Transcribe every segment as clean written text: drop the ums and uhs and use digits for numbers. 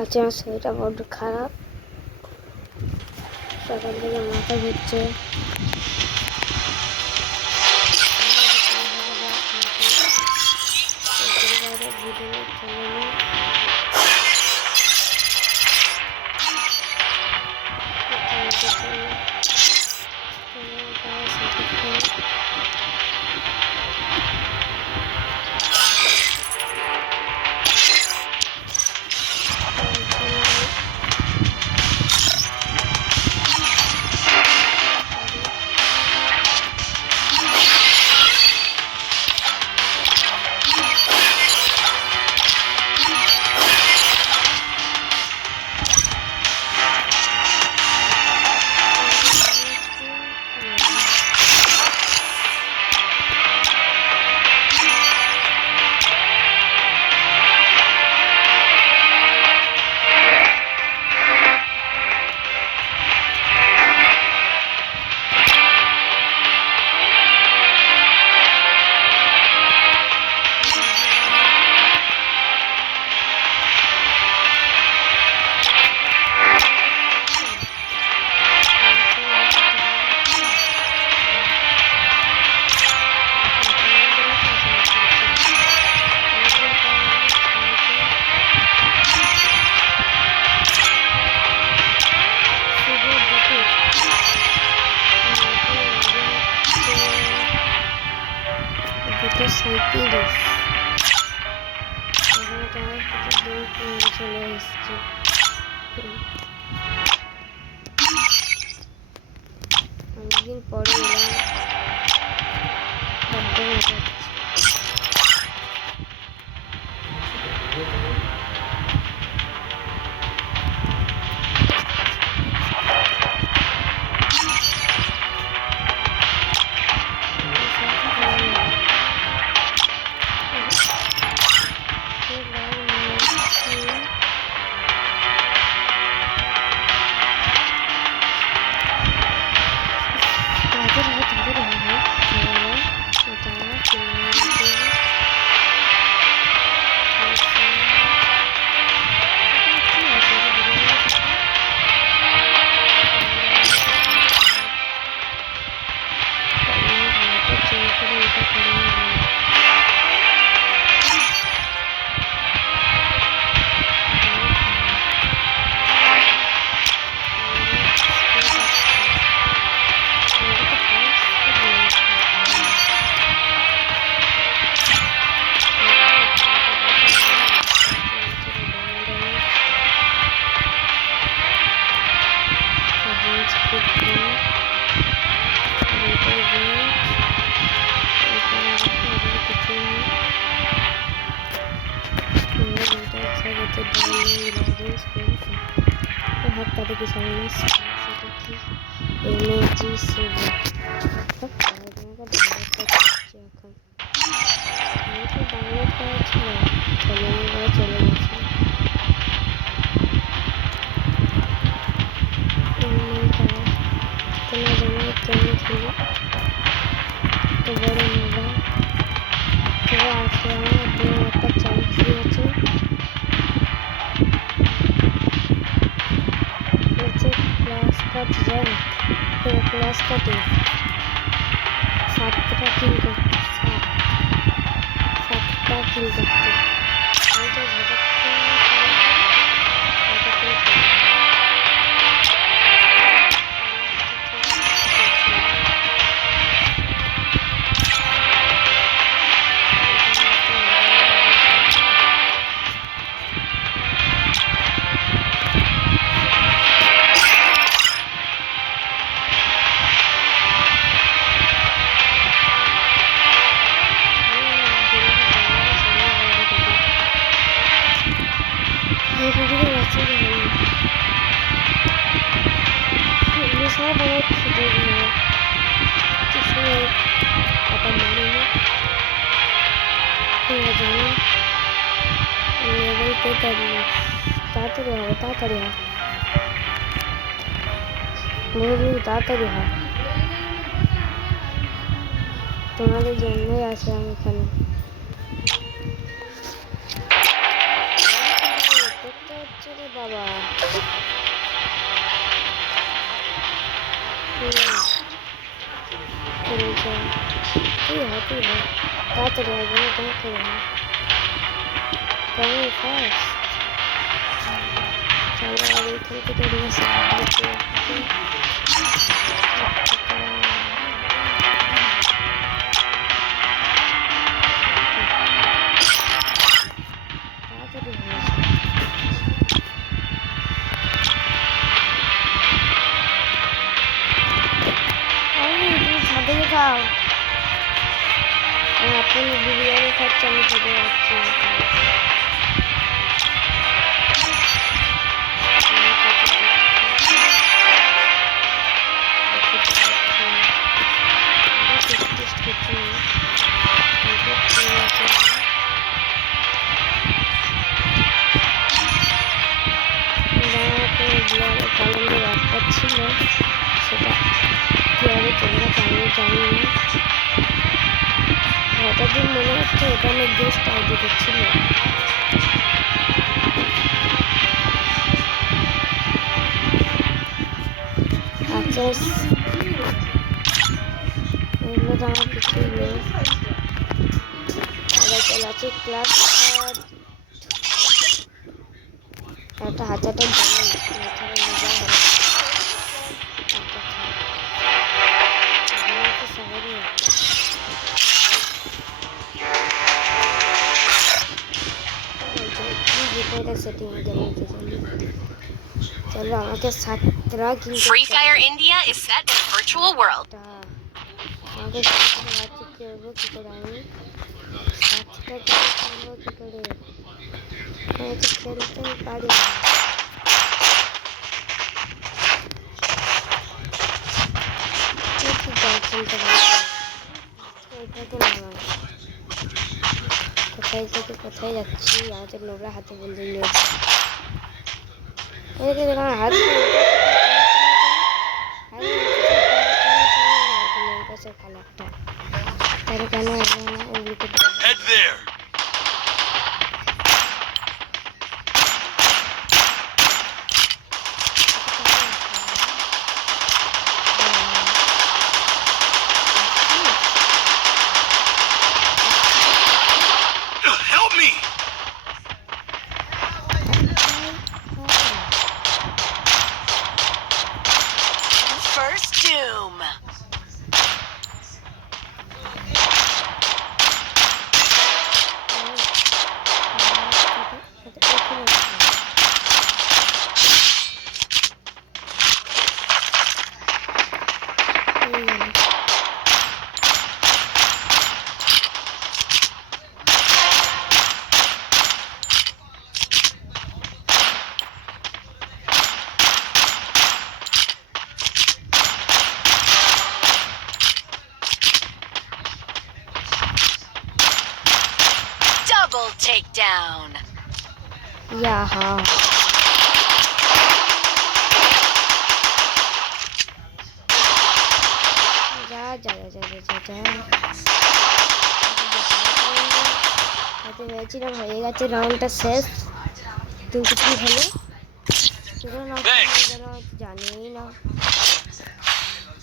আজকে আমার শরীরটা বড্ড খারাপ। সকাল থেকে মাথা ঘুরছে। দুটো 37 চলে এসছে। অনেকদিন পরে এলাম। হাতটাতে কি সামনে সেটা কি এনার্জি সেভেন এখন ডাউনলোড করা ছিল, চলে গেছে। তোমার জানা কেমন ছিল তো বড় মোবাইল তো আছে আমার একটা চার্জি আছে। ক্লাস কাট যায় ক্লাস কাটে 7টা কিল করতে 7টা কিল করতে তাড়াতাড়ি হয় তাড়াতাড়ি হয় তোমাদের জন্যই আছে আমি এখানে। করতে হচ্ছে বাকি তাড়াতাড়ি আসবে না তোমাকে কেমন ফার্স্ট চলো আর এইখান থেকে ছাদে খাও আপনি বিরিয়ানি খাচ্ছে আমি খেতে পাচ্ছি ক্যালেন্ডার একটা ছিল সেটা কীভাবে চলে গেছে আমি জানি না যতদিন মনে হচ্ছে ওটা অনেক গেস্ট আইডিতে ছিল আচ্ছা এগুলো তো আমার কিছুই নেই আবার চলে আছে ক্লাস একটা হাজারটা জানি चलो আমাকে 17 কিন্তু Free Fire India is set in a virtual world. আমাকে 17 বাচ্চা করব কি করে আমি 17 করব কি করে আমি তো খেলতে পারি না কি খেলতে পারি এটা তো না কোথায় থেকে কোথায় যাচ্ছি আমাদের নোংরা হাতে বলতে নিয়ে এদিকে দেখো হাত কালারটা তার কেন ওগুলোকে First Doom. Double takedown. Yaha. जा হাতে ভেবেছিলাম হয়ে গেছে রাউন্ডটা শেষ কিন্তু কি হলো জানিই না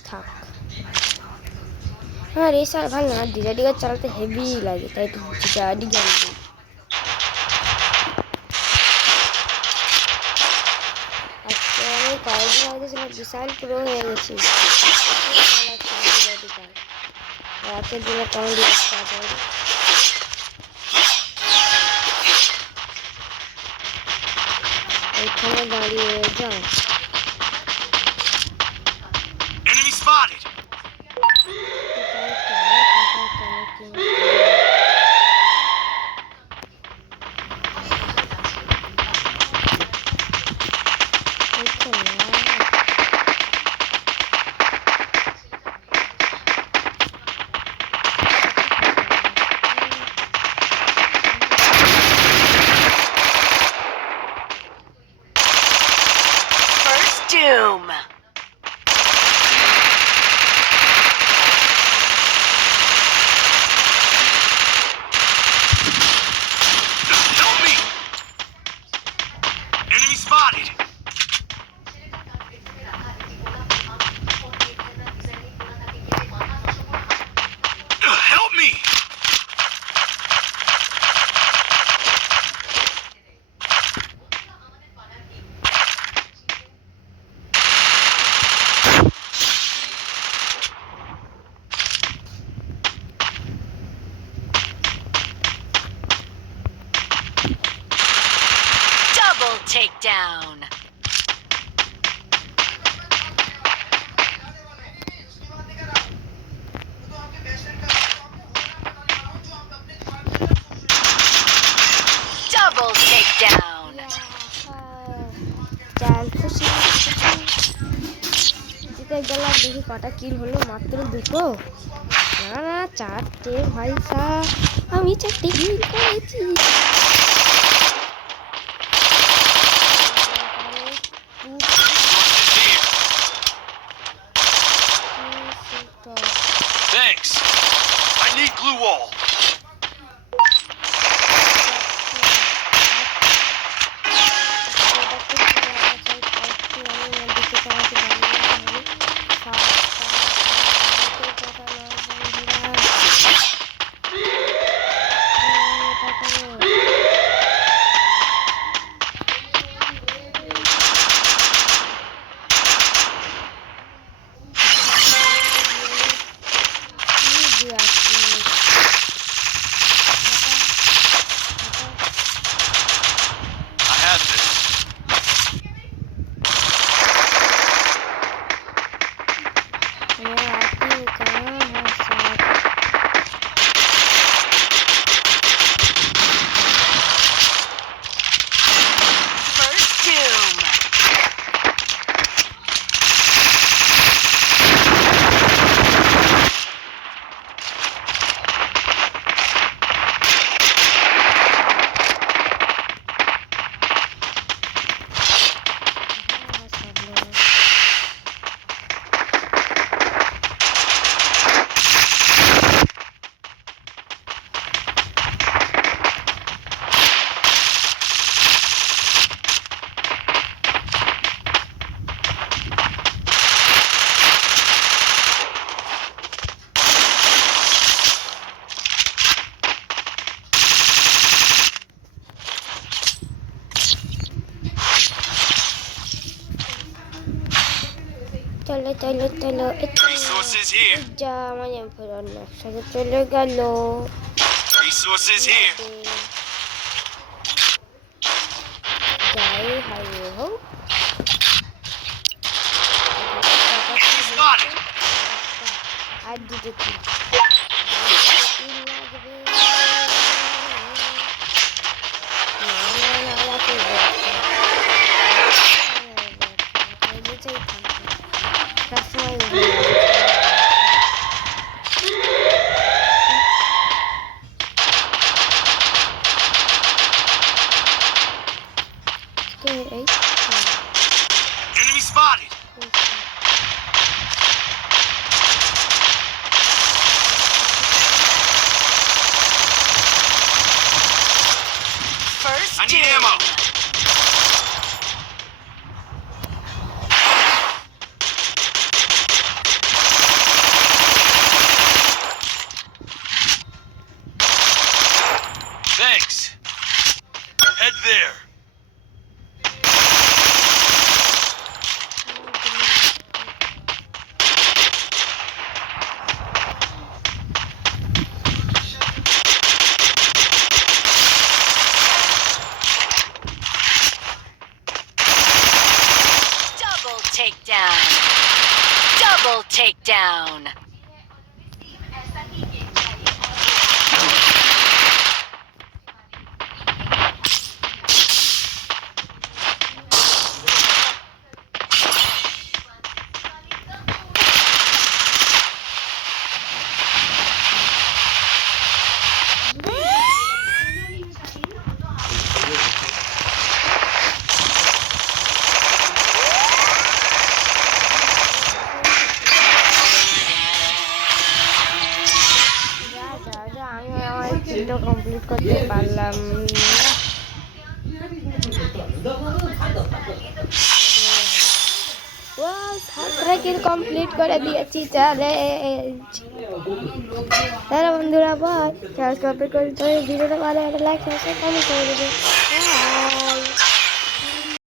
থাক হ্যাঁ রেস আর ভালো না ডিজাইডিগার চালাতে হেভি লাগে তাই একটু ডিজাইডিগার আজকে আমি কয়েকদিন আগে ছিলাম বিশাল পুরো হয়ে গেছি রাতের দিনে কেমন কাজ হবে এইখানে দাঁড়িয়ে যাও Enemy spotted. takedown. Double takedown. চাল খুশি জিতে গেলাম। দেখি কটা কিল হলো, মাত্র দুটো না না চারটে। ভাই সাহেব আমি চারটে কিল করেছি। Thanks. I need glue wall. I have this. First doom. চলো চলো চলো Resources here. যা আমার ফেরার একসাথে চলে গেল। Resources here. যাই হারিয়ে হোক Spotted. আর দুটো কিল লাগবে। না না না রাখি Enemy spotted. First I need ammo. Thanks. Head there. Double takedown. Double takedown. কিলটা কমপ্লিট করতে পারলাম না। সাতটা কিল কমপ্লিট করে দিয়েছি চ্যালেঞ্জ। তারা বন্ধুরা বল কমপ্লিট করে ভিডিওটা ভালো একটা লাইক সাবস্ক্রাইব কমেন্ট করে দেবে।